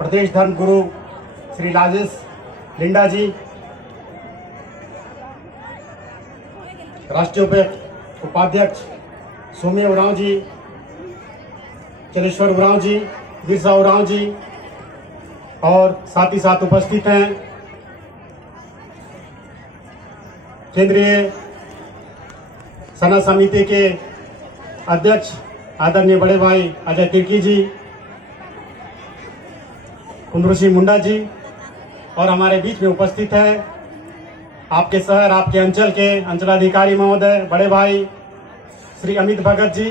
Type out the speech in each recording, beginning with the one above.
प्रदेश धर्म गुरु श्री राजेश लिंडा जी, राष्ट्रीय उपाध्यक्ष सोम्य उरांव जी, चलेश्वर उरांव जी, बिरसा उरांव जी और साथ ही साथ उपस्थित हैं केंद्रीय सना समिति के अध्यक्ष आदरणीय बड़े भाई अजय तिर्की जी, कुंदरू सिंह मुंडा जी और हमारे बीच में उपस्थित है आपके शहर, आपके अंचल के अंचलाधिकारी महोदय बड़े भाई श्री अमित भगत जी,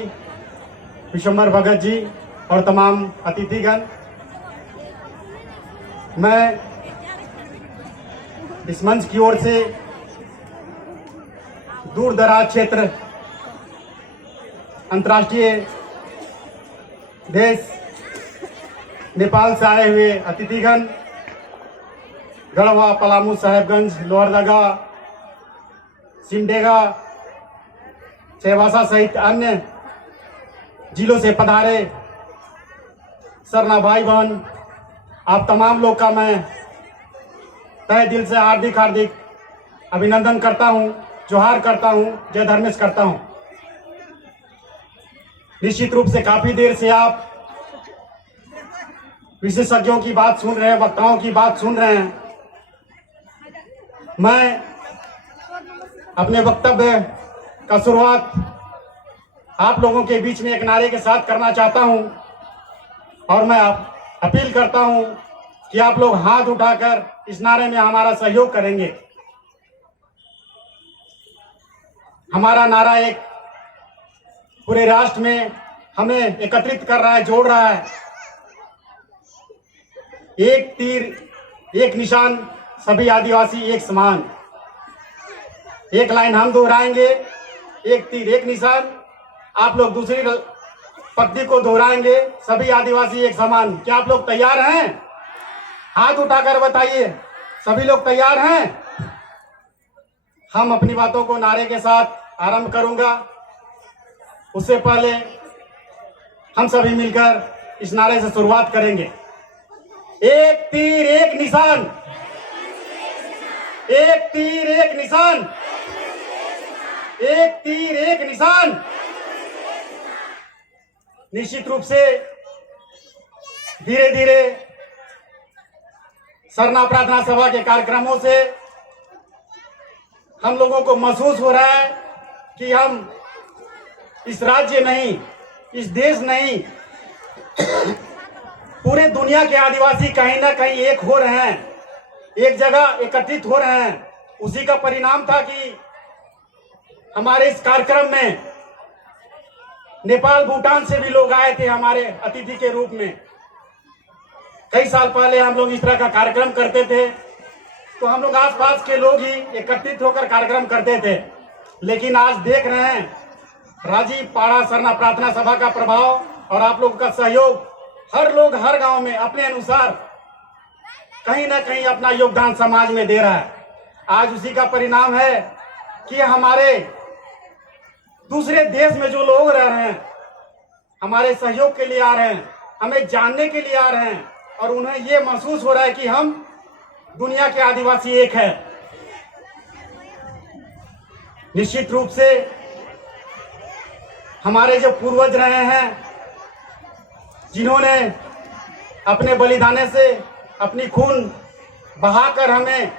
विश्वम्भर भगत जी और तमाम अतिथिगण। मैं इस मंच की ओर से दूर दराज क्षेत्र, अंतर्राष्ट्रीय देश नेपाल से आए हुए अतिथिगण, गढ़वा, पलामू, साहेबगंज, लोहरदगा, सिमडेगा, चाईबासा सहित अन्य जिलों से पधारे सरना भाई बहन, आप तमाम लोग का मैं तहे दिल से हार्दिक अभिनंदन करता हूं, जोहार करता हूं, जय धर्मेश करता हूं। निश्चित रूप से काफी देर से आप विशेषज्ञों की बात सुन रहे हैं, वक्ताओं की बात सुन रहे हैं। मैं अपने वक्तव्य का शुरुआत आप लोगों के बीच में एक नारे के साथ करना चाहता हूं और मैं अपील करता हूं कि आप लोग हाथ उठाकर इस नारे में हमारा सहयोग करेंगे। हमारा नारा एक पूरे राष्ट्र में हमें एकत्रित कर रहा है, जोड़ रहा है। एक तीर एक निशान, सभी आदिवासी एक समान। एक लाइन हम दोहराएंगे, एक तीर एक निशान। आप लोग दूसरी पंक्ति को दोहराएंगे, सभी आदिवासी एक समान। क्या आप लोग तैयार हैं? हाथ उठाकर बताइए, सभी लोग तैयार हैं? हम अपनी बातों को नारे के साथ आरंभ करूंगा। उससे पहले हम सभी मिलकर इस नारे से शुरुआत करेंगे। एक तीर एक निशान, एक तीर एक निशान, एक तीर एक निशान। निश्चित रूप से धीरे धीरे सरना प्रार्थना सभा के कार्यक्रमों से हम लोगों को महसूस हो रहा है कि हम इस राज्य नहीं, इस देश नहीं, पूरे दुनिया के आदिवासी कहीं ना कहीं एक हो रहे हैं, एक जगह एकत्रित हो रहे हैं। उसी का परिणाम था कि हमारे इस कार्यक्रम में नेपाल, भूटान से भी लोग आए थे हमारे अतिथि के रूप में। कई साल पहले हम लोग इस तरह का कार्यक्रम करते थे तो हम लोग आसपास के लोग ही एकत्रित होकर कार्यक्रम करते थे, लेकिन आज देख रहे हैं राजीव पाड़ा सरना प्रार्थना सभा का प्रभाव और आप लोगों का सहयोग। हर लोग हर गांव में अपने अनुसार कहीं ना कहीं अपना योगदान समाज में दे रहा है। आज उसी का परिणाम है कि हमारे दूसरे देश में जो लोग रह रहे हैं, हमारे सहयोग के लिए आ रहे हैं, हमें जानने के लिए आ रहे हैं और उन्हें ये महसूस हो रहा है कि हम दुनिया के आदिवासी एक है। निश्चित रूप से हमारे जो पूर्वज रहे हैं, जिन्होंने अपने बलिदान से अपनी खून बहाकर हमें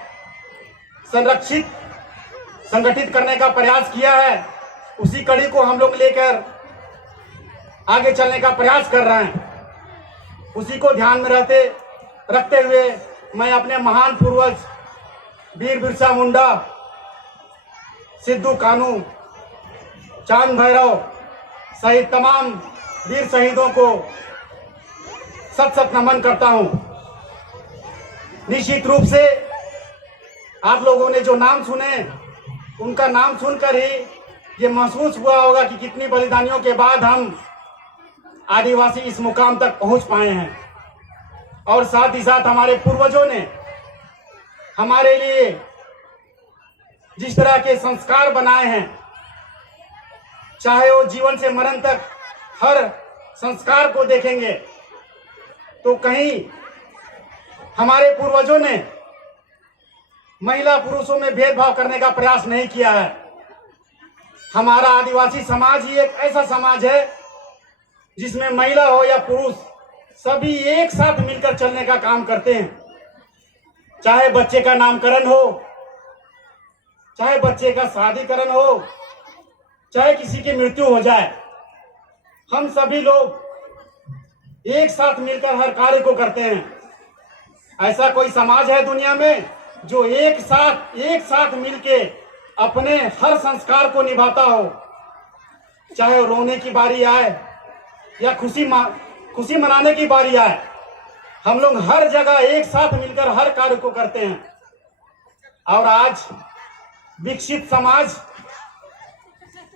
संगठित करने का प्रयास किया है, उसी कड़ी को हम लोग लेकर आगे चलने का प्रयास कर रहे हैं। उसी को ध्यान में रखते हुए मैं अपने महान पूर्वज वीर बिरसा मुंडा, सिद्धू कानू, चांद भैरव सहित तमाम वीर शहीदों को सत सत नमन करता हूं। निश्चित रूप से आप लोगों ने जो नाम सुने, उनका नाम सुनकर ही ये महसूस हुआ होगा कि कितनी बलिदानियों के बाद हम आदिवासी इस मुकाम तक पहुंच पाए हैं। और साथ ही साथ हमारे पूर्वजों ने हमारे लिए जिस तरह के संस्कार बनाए हैं, चाहे वो जीवन से मरण तक हर संस्कार को देखेंगे तो कहीं हमारे पूर्वजों ने महिला पुरुषों में भेदभाव करने का प्रयास नहीं किया है। हमारा आदिवासी समाज ही एक ऐसा समाज है जिसमें महिला हो या पुरुष सभी एक साथ मिलकर चलने का काम करते हैं। चाहे बच्चे का नामकरण हो, चाहे बच्चे का शादीकरण हो, चाहे किसी की मृत्यु हो जाए, हम सभी लोग एक साथ मिलकर हर कार्य को करते हैं। ऐसा कोई समाज है दुनिया में जो एक साथ मिलके अपने हर संस्कार को निभाता हो, चाहे रोने की बारी आए या खुशी मनाने की बारी आए, हम लोग हर जगह एक साथ मिलकर हर कार्य को करते हैं। और आज विकसित समाज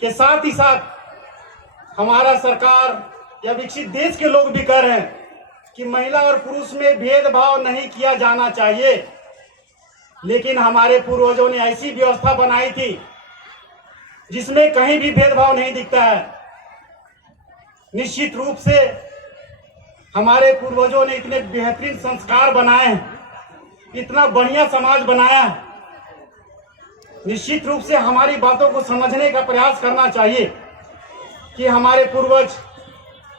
के साथ ही साथ हमारा सरकार या विकसित देश के लोग भी कह रहे हैं कि महिला और पुरुष में भेदभाव नहीं किया जाना चाहिए। लेकिन हमारे पूर्वजों ने ऐसी व्यवस्था बनाई थी जिसमें कहीं भी भेदभाव नहीं दिखता है। निश्चित रूप से हमारे पूर्वजों ने इतने बेहतरीन संस्कार बनाए, इतना बढ़िया समाज बनाया। निश्चित रूप से हमारी बातों को समझने का प्रयास करना चाहिए कि हमारे पूर्वज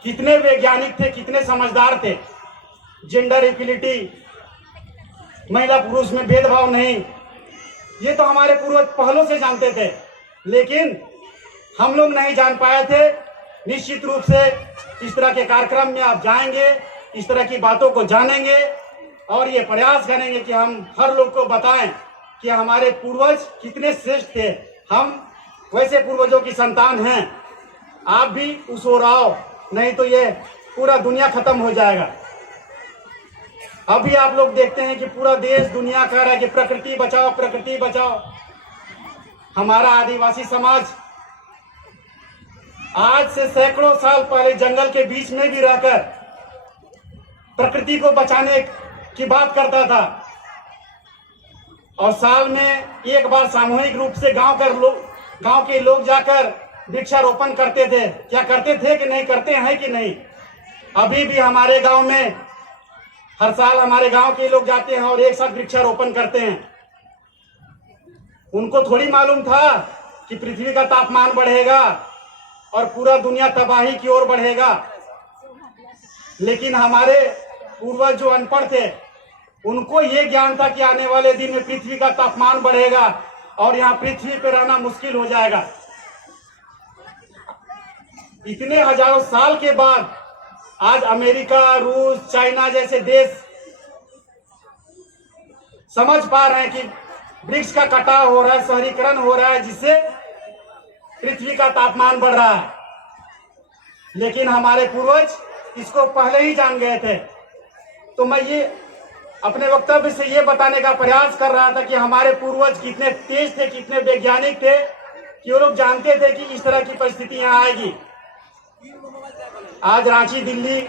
कितने वैज्ञानिक थे, कितने समझदार थे। जेंडर इक्वलिटी, महिला पुरुष में भेदभाव नहीं, ये तो हमारे पूर्वज पहलों से जानते थे, लेकिन हम लोग नहीं जान पाए थे। निश्चित रूप से इस तरह के कार्यक्रम में आप जाएंगे, इस तरह की बातों को जानेंगे और ये प्रयास करेंगे कि हम हर लोग को बताएं कि हमारे पूर्वज कितने श्रेष्ठ थे। हम वैसे पूर्वजों की संतान हैं। आप भी उस ओर आओ, नहीं तो ये पूरा दुनिया खत्म हो जाएगा। अभी आप लोग देखते हैं कि पूरा देश दुनिया कह रहा है कि प्रकृति बचाओ, प्रकृति बचाओ। हमारा आदिवासी समाज आज से सैकड़ों साल पहले जंगल के बीच में भी रहकर प्रकृति को बचाने की बात करता था और साल में एक बार सामूहिक रूप से गांव के लोग जाकर वृक्षारोपण करते थे। क्या करते थे कि नहीं, करते हैं कि नहीं? अभी भी हमारे गांव में हर साल हमारे गांव के लोग जाते हैं और एक साथ वृक्षारोपण करते हैं। उनको थोड़ी मालूम था कि पृथ्वी का तापमान बढ़ेगा और पूरा दुनिया तबाही की ओर बढ़ेगा। लेकिन हमारे पूर्वज जो अनपढ़ थे, उनको ये ज्ञान था कि आने वाले दिन में पृथ्वी का तापमान बढ़ेगा और यहाँ पृथ्वी पर रहना मुश्किल हो जाएगा। इतने हजारों साल के बाद आज अमेरिका, रूस, चाइना जैसे देश समझ पा रहे हैं कि वृक्ष का कटाव हो रहा है, शहरीकरण हो रहा है, जिससे पृथ्वी का तापमान बढ़ रहा है। लेकिन हमारे पूर्वज इसको पहले ही जान गए थे। तो मैं ये अपने वक्तव्य से ये बताने का प्रयास कर रहा था कि हमारे पूर्वज कितने तेज थे, कितने वैज्ञानिक थे कि वो लोग जानते थे कि इस तरह की परिस्थिति यहाँ आएगी। आज रांची, दिल्ली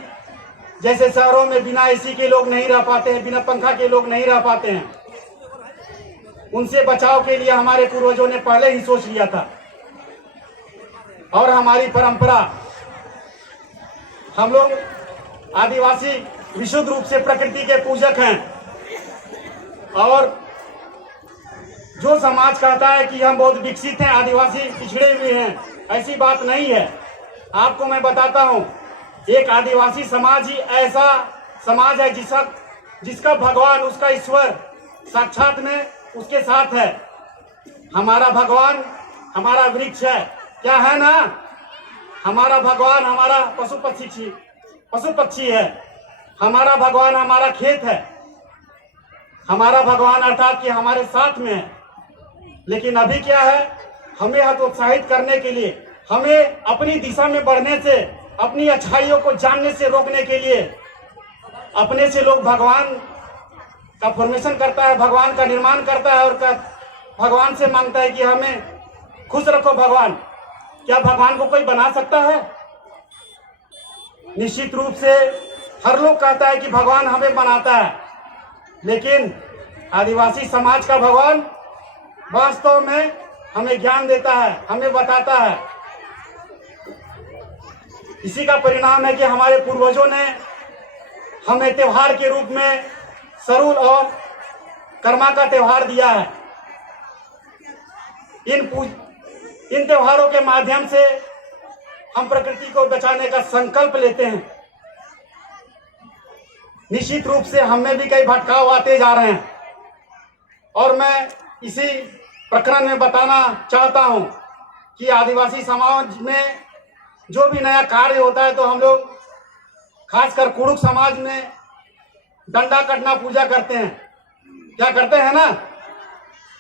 जैसे शहरों में बिना एसी के लोग नहीं रह पाते हैं, बिना पंखा के लोग नहीं रह पाते हैं। उनसे बचाव के लिए हमारे पूर्वजों ने पहले ही सोच लिया था। और हमारी परंपरा, हम लोग आदिवासी विशुद्ध रूप से प्रकृति के पूजक हैं। और जो समाज कहता है कि हम बहुत विकसित हैं, आदिवासी पिछड़े हुए हैं, ऐसी बात नहीं है। आपको मैं बताता हूं, एक आदिवासी समाज ही ऐसा समाज है जिसका भगवान, उसका ईश्वर साक्षात में उसके साथ है। हमारा भगवान हमारा वृक्ष है, क्या है ना? हमारा भगवान हमारा पशु पक्षी है। हमारा भगवान हमारा खेत है। हमारा भगवान अर्थात कि हमारे साथ में है। लेकिन अभी क्या है, हमें हतोत्साहित करने के लिए, हमें अपनी दिशा में बढ़ने से, अपनी अच्छाइयों को जानने से रोकने के लिए अपने से लोग भगवान का फॉर्मेशन करता है, भगवान का निर्माण करता है और भगवान से मांगता है कि हमें खुश रखो भगवान। क्या भगवान को कोई बना सकता है? निश्चित रूप से हर लोग कहता है कि भगवान हमें बनाता है, लेकिन आदिवासी समाज का भगवान वास्तव में हमें ज्ञान देता है, हमें बताता है। इसी का परिणाम है कि हमारे पूर्वजों ने हमें त्योहार के रूप में सरूल और कर्मा का त्योहार दिया है। इन त्योहारों के माध्यम से हम प्रकृति को बचाने का संकल्प लेते हैं। निश्चित रूप से हमें भी कई भटकाव आते जा रहे हैं और मैं इसी प्रकरण में बताना चाहता हूं कि आदिवासी समाज में जो भी नया कार्य होता है तो हम लोग खासकर कुड़ुक समाज में डंडा कटना पूजा करते हैं। क्या करते हैं ना,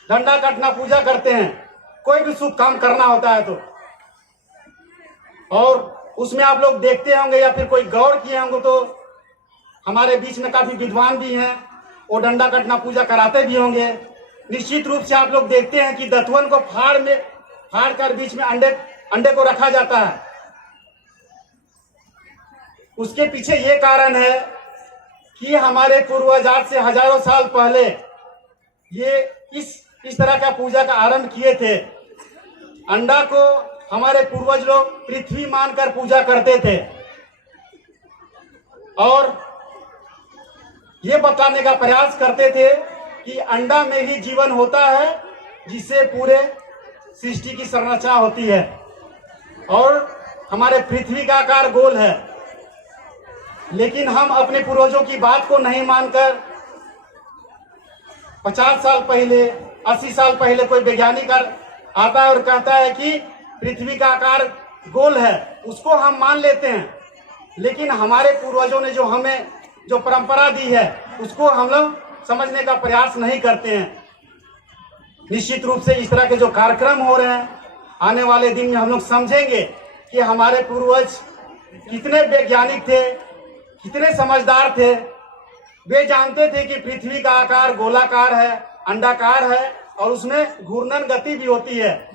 डंडा कटना पूजा करते हैं कोई भी शुभ काम करना होता है तो। और उसमें आप लोग देखते होंगे या फिर कोई गौर किए होंगे तो हमारे बीच में काफी विद्वान भी हैं, वो डंडा कटना पूजा कराते भी होंगे। निश्चित रूप से आप लोग देखते हैं कि दतवन को फाड़ कर बीच में अंडे को रखा जाता है। उसके पीछे ये कारण है कि हमारे पूर्वज आज से हजारों साल पहले ये इस तरह का पूजा का आरंभ किए थे। अंडा को हमारे पूर्वज लोग पृथ्वी मानकर पूजा करते थे और ये बताने का प्रयास करते थे कि अंडा में ही जीवन होता है जिससे पूरे सृष्टि की संरचना होती है और हमारे पृथ्वी का आकार गोल है। लेकिन हम अपने पूर्वजों की बात को नहीं मानकर 50 साल पहले 80 साल पहले कोई वैज्ञानिक आता है और कहता है कि पृथ्वी का आकार गोल है, उसको हम मान लेते हैं। लेकिन हमारे पूर्वजों ने जो हमें जो परंपरा दी है उसको हम लोग समझने का प्रयास नहीं करते हैं। निश्चित रूप से इस तरह के जो कार्यक्रम हो रहे हैं आने वाले दिन में हम लोग समझेंगे कि हमारे पूर्वज कितने वैज्ञानिक थे, कितने समझदार थे। वे जानते थे कि पृथ्वी का आकार गोलाकार है, अंडाकार है और उसमें घूर्णन गति भी होती है।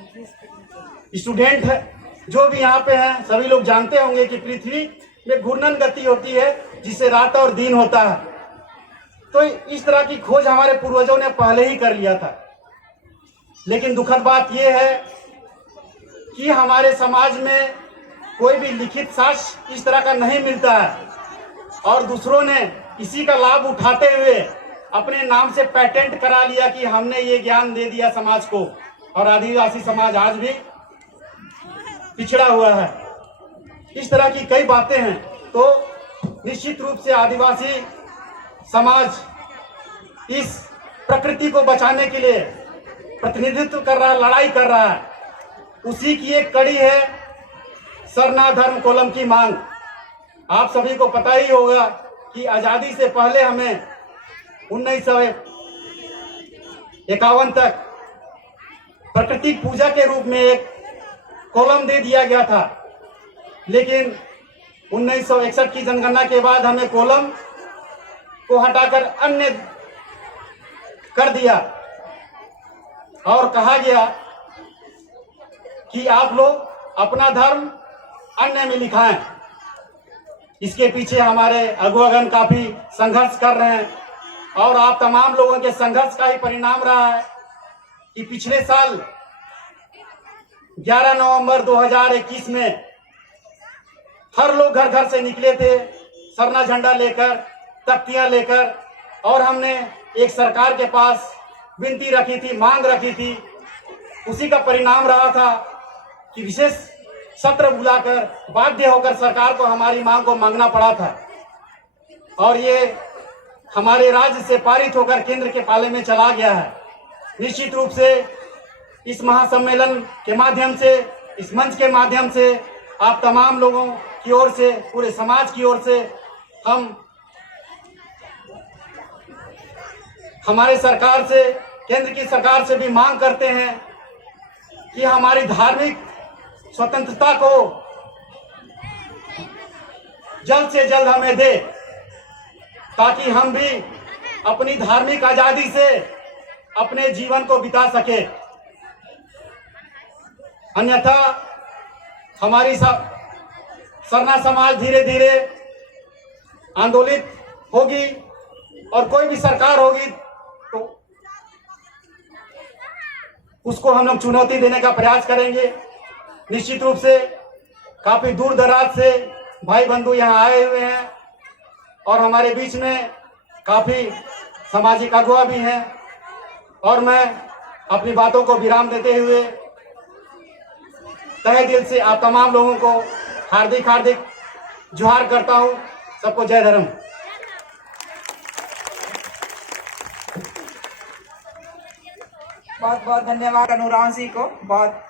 स्टूडेंट है जो भी यहाँ पे हैं सभी लोग जानते होंगे कि पृथ्वी में घूर्णन गति होती है जिससे रात और दिन होता है। तो इस तरह की खोज हमारे पूर्वजों ने पहले ही कर लिया था। लेकिन दुखद बात यह है कि हमारे समाज में कोई भी लिखित साक्ष्य इस तरह का नहीं मिलता है और दूसरों ने इसी का लाभ उठाते हुए अपने नाम से पेटेंट करा लिया कि हमने ये ज्ञान दे दिया समाज को। और आदिवासी समाज आज भी पिछड़ा हुआ है। इस तरह की कई बातें हैं। तो निश्चित रूप से आदिवासी समाज इस प्रकृति को बचाने के लिए प्रतिनिधित्व कर रहा है, लड़ाई कर रहा है। उसी की एक कड़ी है सरना धर्म कोलम की मांग। आप सभी को पता ही होगा कि आजादी से पहले हमें 1951 तक प्राकृतिक पूजा के रूप में एक कोलम दे दिया गया था। लेकिन 1961 की जनगणना के बाद हमें कोलम को हटाकर अन्य कर दिया और कहा गया कि आप लोग अपना धर्म अन्य में लिखाएं। इसके पीछे हमारे अगुवागण काफी संघर्ष कर रहे हैं और आप तमाम लोगों के संघर्ष का ही परिणाम रहा है कि पिछले साल 11 नवंबर 2021 में हर लोग घर घर से निकले थे सरना झंडा लेकर, तख्तियां लेकर, और हमने एक सरकार के पास विनती रखी थी, मांग रखी थी। उसी का परिणाम रहा था कि विशेष सत्र बुलाकर बाध्य होकर सरकार को हमारी मांग को मांगना पड़ा था और ये हमारे राज्य से पारित होकर केंद्र के पाले में चला गया है। निश्चित रूप से इस महासम्मेलन के माध्यम से, इस मंच के माध्यम से आप तमाम लोगों की ओर से, पूरे समाज की ओर से हम हमारे सरकार से, केंद्र की सरकार से भी मांग करते हैं कि हमारी धार्मिक स्वतंत्रता को जल्द से जल्द हमें दे ताकि हम भी अपनी धार्मिक आजादी से अपने जीवन को बिता सके। अन्यथा हमारी सरना समाज धीरे धीरे आंदोलित होगी और कोई भी सरकार होगी तो उसको हम लोग चुनौती देने का प्रयास करेंगे। निश्चित रूप से काफी दूर दराज से भाई बंधु यहाँ आए हुए हैं और हमारे बीच में काफी सामाजिक अगुवा भी हैं। और मैं अपनी बातों को विराम देते हुए तहे दिल से आप तमाम लोगों को हार्दिक हार्दिक जोहार करता हूं। सबको जय धर्म। बहुत बहुत धन्यवाद अनुराम जी को। बहुत